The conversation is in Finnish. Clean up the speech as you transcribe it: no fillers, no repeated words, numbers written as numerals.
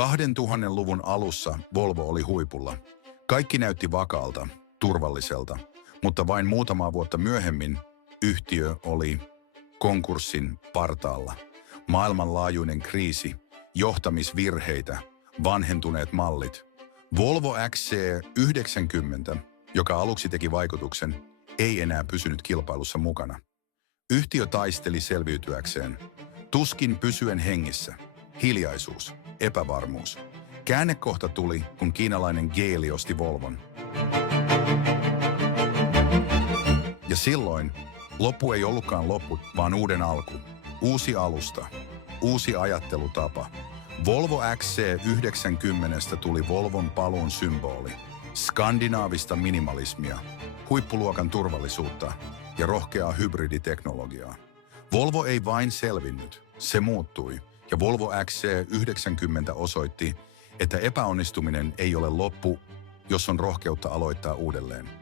2000-luvun alussa Volvo oli huipulla. Kaikki näytti vakaalta, turvalliselta, mutta vain muutamaa vuotta myöhemmin yhtiö oli konkurssin partaalla. Maailmanlaajuinen kriisi, johtamisvirheitä, vanhentuneet mallit. Volvo XC90, joka aluksi teki vaikutuksen, ei enää pysynyt kilpailussa mukana. Yhtiö taisteli selviytyäkseen, tuskin pysyen hengissä. Hiljaisuus, epävarmuus. Käännekohta tuli, kun kiinalainen Geely osti Volvon. Ja silloin loppu ei ollutkaan loppu, vaan uuden alku. Uusi alusta, uusi ajattelutapa. Volvo XC90 tuli Volvon paluun symboli. Skandinaavista minimalismia, huippuluokan turvallisuutta ja rohkeaa hybriditeknologiaa. Volvo ei vain selvinnyt, se muuttui. Ja Volvo XC90 osoitti, että epäonnistuminen ei ole loppu, jos on rohkeutta aloittaa uudelleen.